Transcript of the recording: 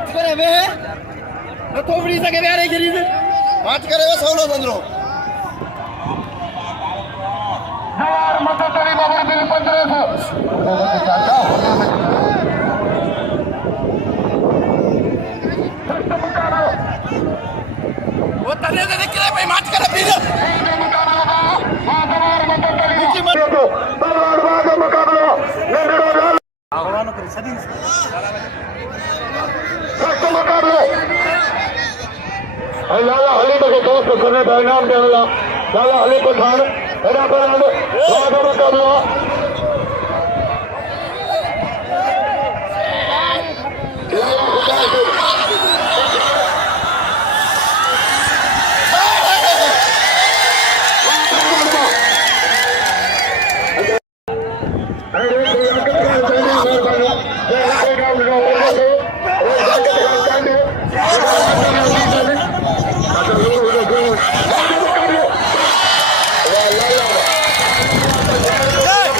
माच करे वे न थोपड़ी सके प्यारे गिरी माच करे वे सोलो बंदरो जवार मत तरी बाबर दिल 1500 वो तने से निकले भाई माच करे फिर जवार मत तरी बलवाड़ बाग मुकाबला नंदड़ो भगवान करे सदी सख्त मुकाबले लाला अली के दोस्त सुने बैनाम देवला लाला अली पठान एड़ा बरांड बाग मुकाबला